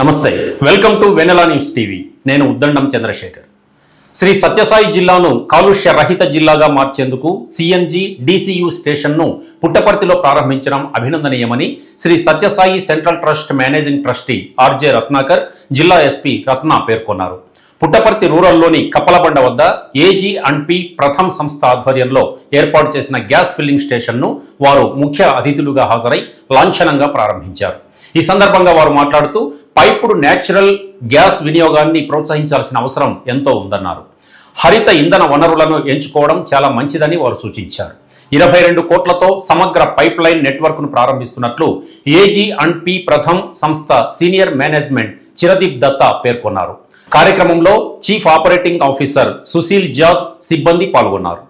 నమస్తే welcome to Vennela news TV నేను ఉద్దండం చంద్రశేఖర్ శ్రీ సత్యసాయి జిల్లాను కాలుష్య రహిత జిల్లాగా మార్చేందుకు సిఎన్జి డిసియు స్టేషన్ను పుట్టపర్తిలో ప్రారంభించడం అభినందనీయమని Shri Sathya Sai central trust managing trustee RJ Ratnakar జిల్లా ఎస్పీ రత్న పేర్కొన్నారు పుట్టపర్తి రూరల్లోని కప్పలబండ వద్ద ఏజీ అండ్ పి ప్రథమ్ సంస్థ ఆధ్వర్యంలో ఏర్పాటు చేసిన గ్యాస్ ఫిల్లింగ్ స్టేషన్ను వారు ముఖ్య అతిథులుగా హాజరై లాంఛనంగా ప్రారంభించారు ఈ సందర్భంగా వారు మాట్లాడుతూ పైపుడు నేచురల్ గ్యాస్ వినియోగాన్ని ప్రోత్సహించాల్సిన అవసరం ఎంతో ఉందన్నారు హరిత ఇంధన వనరులను ఎంచుకోవడం చాలా మంచిదని వారు సూచించారు 22 కోట్లతో సమగ్ర పైప్ లైన్ నెట్వర్క్ను ప్రారంభిస్తున్నట్లు ఏజీ అండ్ పి ప్రథమ్ సంస్థ సీనియర్ మేనేజ్మెంట్ చిరదీప్ దత్తా పేర్కొన్నారు కార్యక్రమంలో చీఫ్ ఆపరేటింగ్ ఆఫీసర్ సుశీల్ జాద్ సిబ్బంది పాల్గొన్నారు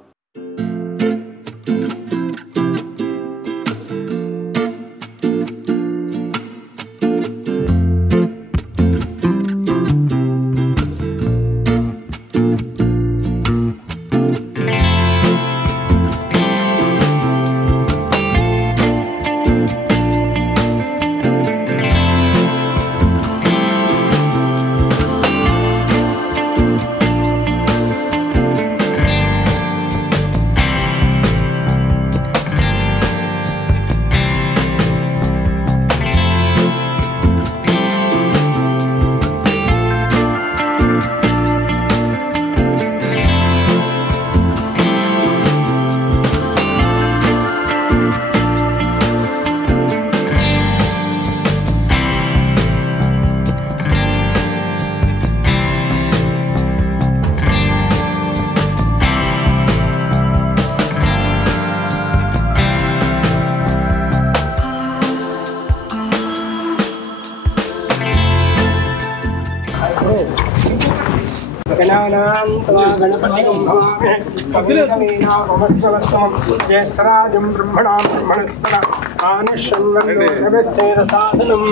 ज्येष्ठराजं ब्रह्मणां ब्रह्मणस्पत आनुष्यन्वन्दोषवेत्सेदसाधनं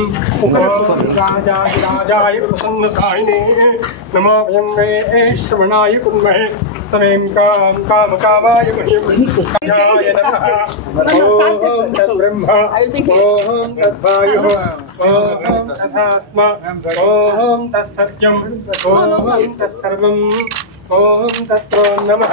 राजाय प्रसन्नसायिने नमो वयं श्रवणाय कुर्महे सवें कामकामाय मह्यजाय नमः ॐ तद्ब्रह्म ॐ तद्वायुः ॐ तदात्मा ॐ तत्सत्यं ॐ तत्सर्वं ॐ तत्रो नमः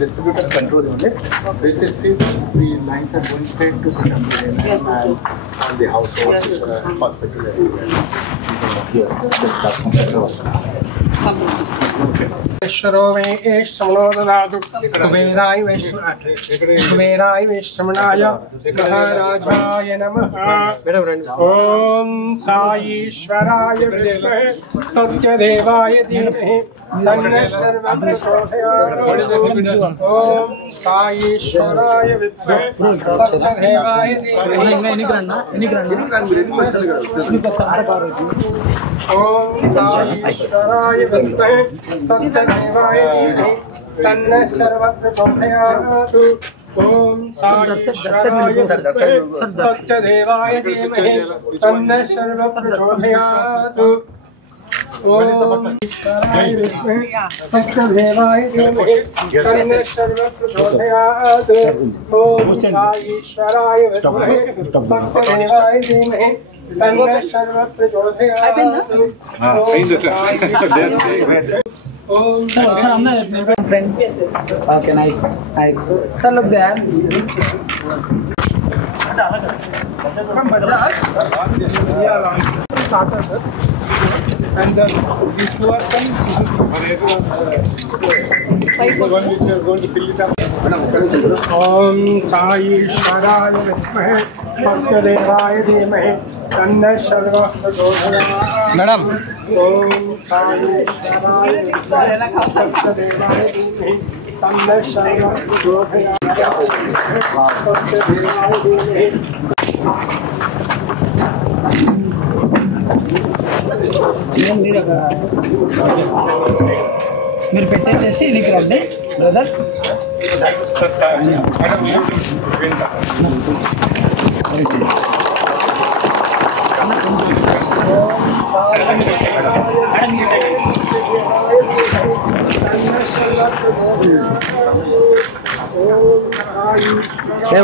distributor control unit. This is the lines are going straight to the household, hospital everywhere. ईश्वरो मे श्रवणो ददातु कुबेराय वैश्रवणाय महाराजाय नमः ॐ साईश्वराय विद्महे सत्यदेवाय धीमहि तन्नः सर्वं प्रचोदयात् ॐ साईश्वराय विद्महे सत्यदेवाय धीमहि ॐ साईश्वराय विद्महे सत्यदेवाय धीमहि तन्नः सर्वं प्रचोदयात् ॐ साईश्वराय विद्महे सत्यदेवाय धीमहि तन्नः सर्वं प्रचोदयात् ॐ ईश्वराय विद्महे सत्यदेवाय धीमहि तन्नः सर्वं प्रचोदयात् ॐ साईश्वराय विद्महे सत्यदेवाय धीमहि तन्नः सर्वं प्रचोदयात् Can I sir, look there. And these two are coming. Om Saishwaraya Vidmahe Satyadevaya Dhimahi Tannah Sarvah Prachodayat. Madam. Om Saishwaraya Vidmahe Satyadevaya Dhimahi Tannah Sarvah Prachodayat. Satyadevaya Dhimahi. మీరు పెట్టేసి నీకు రండి బ్రదర్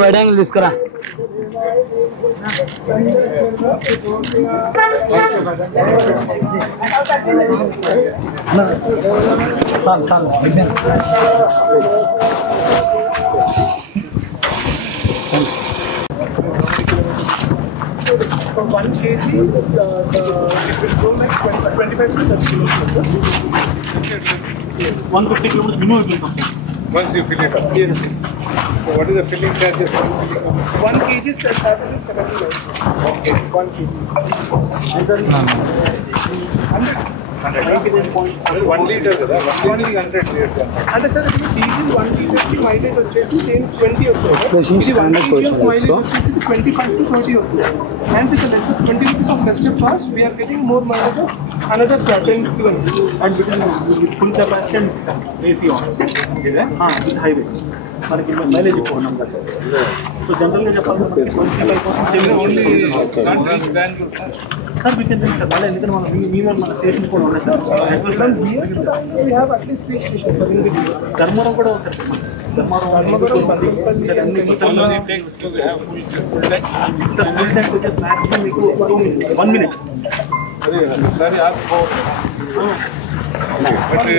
వైడ్ యాంగిల్ తీసుకురా. For 1 kg, it will go like 25 to 30 kilometers. Yes. 150 kilometers minimum it will come. Once you fill it up. Yes. So what is the filling charges? 1 kg charges is 79. Okay. 1 kg. And then 1 liter కదా 1 100 liters. అంటే sir ఇది diesel 1 లీటర్కి mileage వచ్చేసి same 20 వస్తుంది. Question ఇది 1 standard kg question mileage తీసుకో. వచ్చేసి 25 to 30 వస్తుంది. And with the less 20 rupees of lesser cost, we are getting more mileage of another 10 to 20. And between full capacity and AC on. With highway. మనకి mileage ఎక్కువ ఉన్నాం కదా. So జనరల్గా చెప్పాలంటే 25% Only can't reach Bangalore. Sir we can reach మళ్ళీ ఎందుకంటే మన minimum మన స్టేషన్ కూడా ఉన్నాయి sir. From here to Bangalore, we have at least 3 stations. So in between. Dharmavaram కూడా sir. Dharmavaram It takes to have full tank. Full tank వచ్చే maximum మీకు 1 minute. Sorry, ask for. But you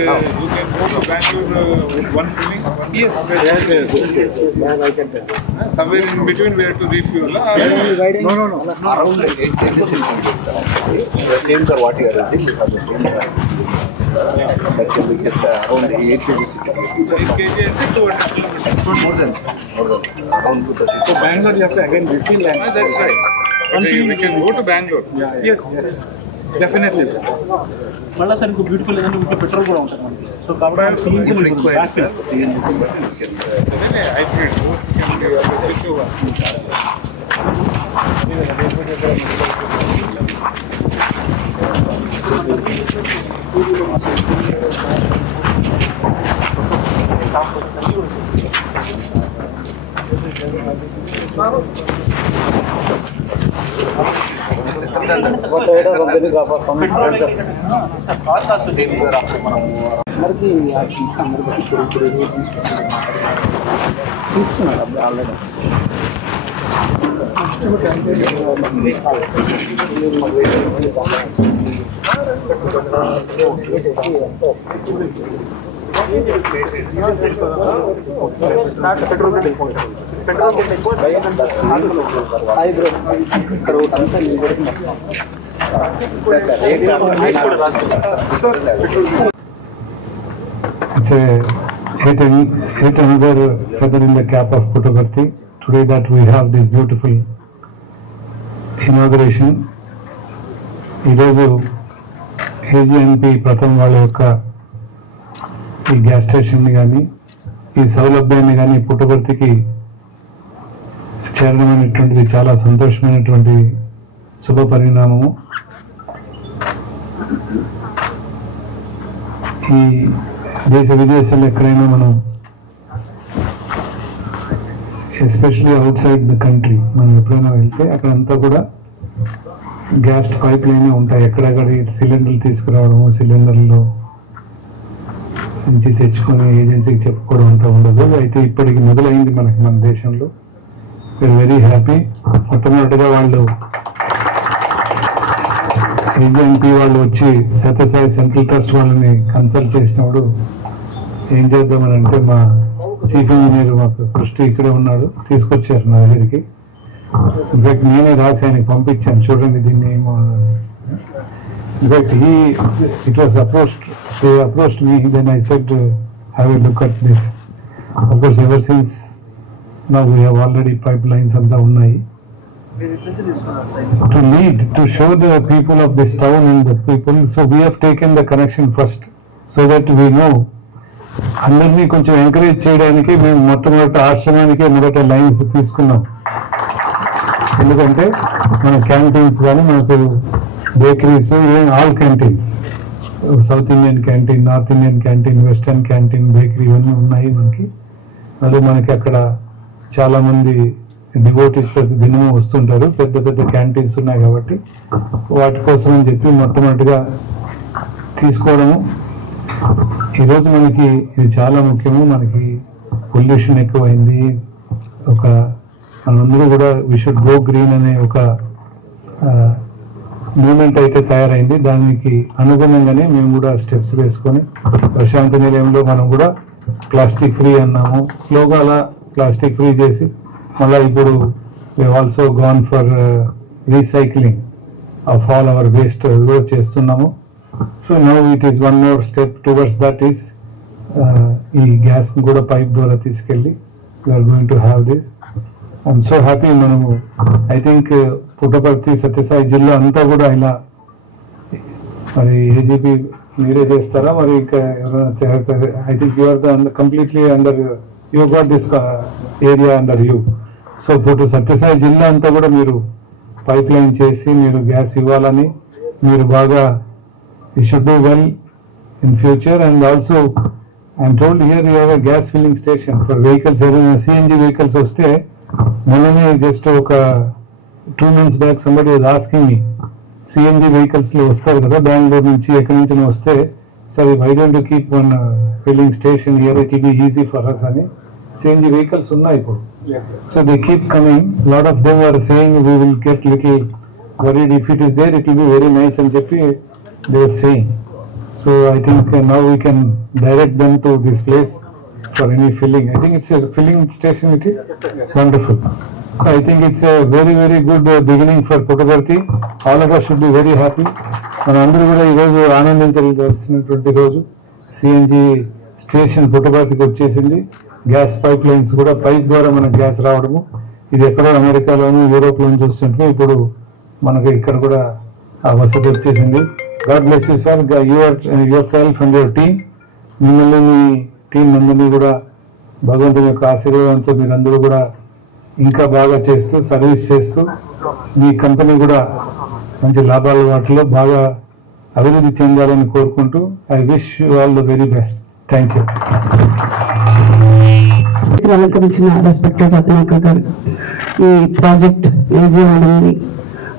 can go to Bangalore with one filling. Yes. I can tell. Somewhere in between we have to refuel. No. Around 8 kgs will complete, sir. The same, sir, what you are doing, we have the same. That can be kept around 8 kgs. 8 kg and 200 kilometers. More than around 230. So Bangalore, you have to again refill and. That's right. But we can go to Bangalore. Yes. Definitely. మళ్ళీ sir ఇంకో beautiful ఏంటంటే ఇంట్లో petrol కూడా ఉంటుంది మనకి. So కాబట్టి If required, sir, CNG conversion you can. Then hybrid. Both can be switch over. అందరికి తీసుకున్నాడు already. It's yet another feather in the cap of Puttaparthi. Today that we have this beautiful inauguration. ఈరోజు ఏజీఎన్పి ప్రథమ వాళ్ళ యొక్క ఈ gas స్టేషన్ని కానీ ఈ సౌలభ్యాన్ని కానీ పుట్టపర్తికి చేరడం అనేటువంటిది చాలా సంతోషమైనటువంటి శుభ పరిణామము. ఈ దేశ విదేశాల్లో ఎక్కడైనా మనం especially out side the country మనం ఎప్పుడైనా వెళ్తే అక్కడంతా కూడా గ్యాస్ పైప్ లైన్ ఉంటాయి. ఎక్కడెక్కడ సిలిండర్లు తీసుకురావడము, సిలిండర్లో నుంచి తెచ్చుకొని ఏజెన్సీకి చెప్పుకోవడం అంతా ఉండదు. అయితే ఇప్పటికి మొదలైంది మనకి మన దేశంలో. We are very happy. మొట్టమొదటిగా వాళ్ళు ఏజీఎన్పి వాళ్ళు వచ్చి సత్యసాయి సెంట్రల్ ట్రస్ట్ వాళ్ళని కన్సల్ట్ చేసినప్పుడు ఏం చేద్దామని అంటే మా చీఫ్ ఇంజనీర్ మాకు కృష్ణ ఇక్కడే ఉన్నాడు, తీసుకొచ్చారు నా దగ్గరికి. ఇన్ఫాక్ట్ నేనే రాసి ఆయనకి పంపించాను, చూడండి దీన్ని ఏమో. In fact it was approached me, then I said have a look at this. Of course ever since now we have already pipelines అంతా ఉన్నాయి. To lead, to show the people of this town and the people, so we have taken the connection first, so that we know. అందరినీ కొంచెం encourage చేయడానికి మేము మొట్టమొదటి ఆశ్రమానికి మొదట lines తీసుకున్నాం. ఎందుకంటే మన క్యాంటీన్స్ కానీ మనకు bakeries, all canteens, south Indian canteen, north Indian canteen, western canteen, bakery ఇవన్నీ ఉన్నాయి మనకి. మళ్ళీ మనకి అక్కడ చాలా మంది డివోటీస్ ప్రతి దినము వస్తుంటారు. పెద్ద పెద్ద క్యాంటీన్స్ ఉన్నాయి కాబట్టి వాటి కోసం అని చెప్పి మొట్టమొదటిగా తీసుకోవడము. ఈరోజు మనకి ఇది చాలా ముఖ్యము. మనకి పొల్యూషన్ ఎక్కువైంది. ఒక మనందరూ కూడా వి షుడ్ గో గ్రీన్ అనే ఒక మూమెంట్ అయితే తయారైంది. దానికి అనుగుణంగానే మేము కూడా స్టెప్స్ వేసుకొని ప్రశాంత నిలయంలో మనం కూడా ప్లాస్టిక్ ఫ్రీ అన్నాము. స్లోగా అలా ప్లాస్టిక్ ఫ్రీ చేసి మళ్ళీ ఇప్పుడు we also gone for recycling of all our waste కూడా చేస్తున్నాము. So now it is one more step towards that is ఈ గ్యాస్ కూడా పైప్ ద్వారా తీసుకెళ్ళి we are going to have this. I'm so happy. మనము ఐ థింక్ పుట్టపర్తి సత్యసాయి జిల్లా అంతా కూడా ఇలా మరి ఏజీపీ మీరే చేస్తారా మరి ఇంకా ఎవరైనా? I think you are the completely under you got this area under you. సో ఇప్పుడు సత్యసాయి జిల్లా అంతా కూడా మీరు పైప్ లైన్ చేసి మీరు గ్యాస్ ఇవ్వాలని మీరు బాగా you should do well in future. And also I'm told here you have a gas filling station for vehicles. ఏదైనా సిఎన్జి వెహికల్స్ వస్తే మొన్ననే జస్ట్ ఒక 2 months back somebody was asking me, CNG vehicles లో వస్తారు కదా బెంగళూరు నుంచి ఎక్కడి నుంచి వస్తే, సరే why don't you keep one filling station here, it will be easy for us అని. సిఎన్జి వెహికల్స్ ఉన్నాయి ఇప్పుడు. So they keep coming. Lot of them are saying we will get little worried if it is there it will be very nice అని చెప్పి they are saying. So I think now we can direct them to this place for any filling. I think it's a filling station. It is wonderful. So I think it's a very, very good beginning for Puttaparthi. All of us should be very happy. మనందరూ కూడా ఈరోజు ఆనందించాల్సినటువంటి రోజు. CNG station పుట్టపర్తికి వచ్చేసింది. Gas pipe lines కూడా pipe ద్వారా మనకు gas రావడము, ఇది ఎక్కడో అమెరికాలోను యూరోప్లోను చూస్తుంటే ఇప్పుడు మనకు ఇక్కడ కూడా ఆ వసతి వచ్చేసింది. God bless you sir, your self and your team. మిమ్మల్ని మీ టీం అందరినీ కూడా భగవంతుని యొక్క ఆశీర్వాదంతో మీరందరూ కూడా ఇంకా బాగా చేస్తూ సర్వీస్ చేస్తూ మీ కంపెనీ కూడా మంచి లాభాల వాటిలో బాగా అభివృద్ధి చెందాలని కోరుకుంటూ I wish you all the very best. Thank you. అలంకరించిన రెస్పెక్టెడ్ రత్నాకర్ గారు, ఈ ప్రాజెక్ట్ ఏజీ ఉండింది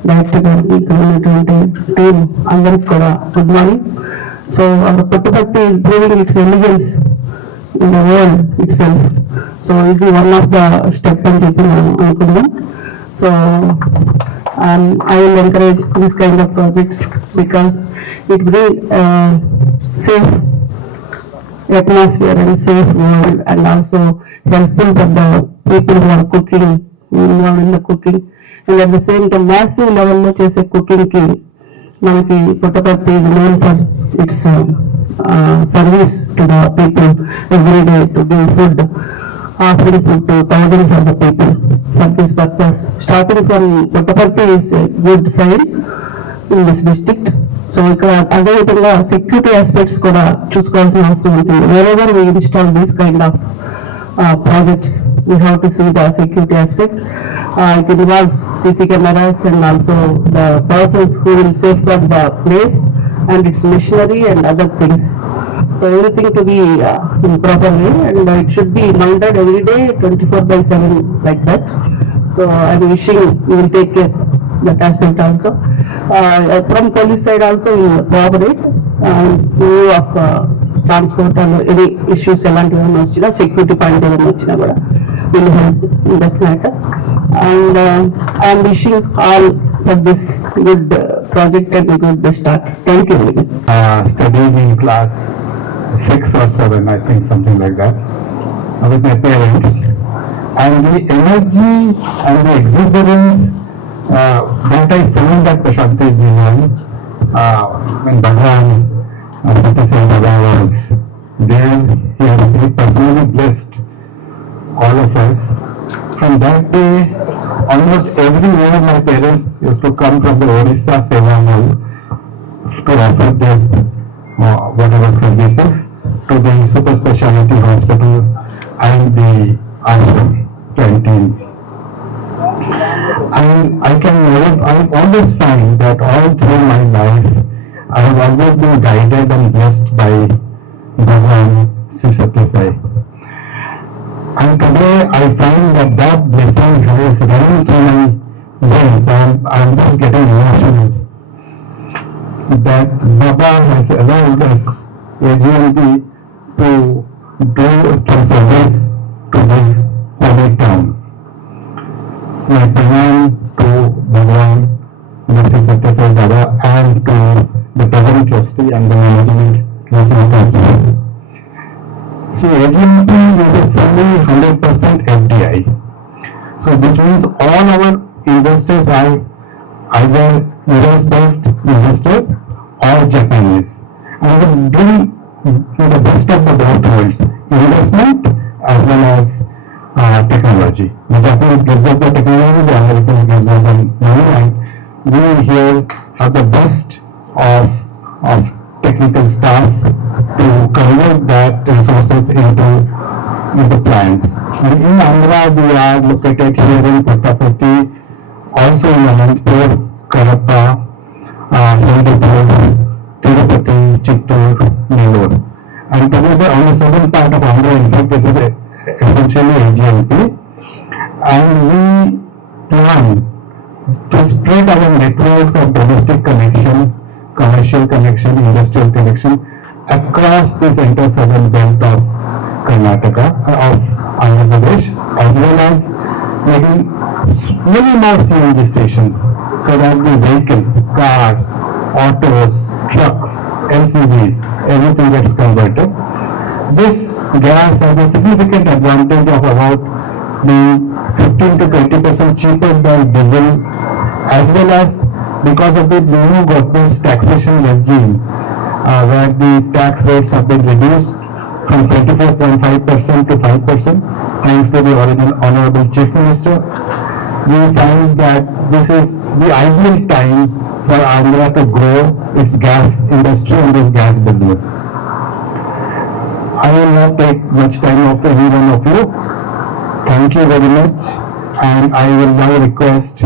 డైరెక్టర్ గారికి, ఇక్కడ ఉన్నటువంటి టీం అందరికి కూడా good morning. So our Puttaparthi is proving its elegance in the world itself. So it is one of the step అని చెప్పి మనం అనుకున్నాం. So I will encourage this kind of projects because it brings safe atmosphere and safe world and also helpful for the people who are cooking, involved in the cooking, and at the same time massive level లో చేసే cooking కి మనకి Puttaparthi is known for its service to the people every day to give food, offering food to thousands of the people for this purpose. Starting from Puttaparthi is a good sign in this district. So ఇక్కడ అదే విధంగా security aspects కూడా చూసుకోవాల్సిన అవసరం ఉంటుంది. wherever we install this kind of projects we have to see the security aspect. It involves CC cameras and also the persons who will safeguard the place and its machinery and other things. So everything to be in proper way, and it should be monitored every day 24/7 like that. So I'm wishing you will take care that aspect also. From police side also we cooperate in view of transport and any issues elantivi vachina security point evana vachina kuda will help in that matter. And I am wishing all for this good project and a good start. Thank you very much. Studying in class 6 or 7, I think something like that, with my parents, and the energy and the exuberance that I found at Prashanti Jivan when Bhagwan Satyasai Baba was there, he has been personally blessed all of us. From that day, almost every year my parents used to come from the Odisha Seva Hall to offer this whatever services to the super specialty hospital and the ashram canteens. And I always find that all through my life, I have always been guided and blessed by Bhagwan Sri Satyasai. And today I find that blessing is running through my veins. I'm just getting emotional that Baba has allowed us AGMP to do service to this holy town. My demand to Bhagwan, Mr. Satya Sai Baba, and to the present trustee and the management council. See, AGMP is a fully 100% FDI. So which means all our investors are either US-based investor or Japanese. And we are doing the best of the both worlds, investment as well as technology. The Japanese gives us the technology, the Americans gives us the money, and we here have the best of technical staff to convert that resources into plants. And in Andhra, we are located here in Puttaparthi, also in Anantapur, Kadapa, Hindupur, Tirupati, Chittoor, Nellore. And together on the southern part of Andhra, in fact, it is essentially AGMP. And we plan to spread our networks of domestic connection, commercial connection, industrial connection across this entire southern belt of Karnataka, of Andhra Pradesh, as well as making many more CNG stations so that the vehicles, cars, autos, trucks, LCVs, everything gets converted. This gas has a significant advantage of about being 15 to 20% cheaper than diesel, as well as because of the new government's taxation regime, where the tax rates have been reduced from 24.5% to 5%, thanks to the Honorable Chief Minister. We find that this is the ideal time for Andhra to grow its gas industry and its gas business. I will not take much time of any one of you. Thank you very much, and I will now request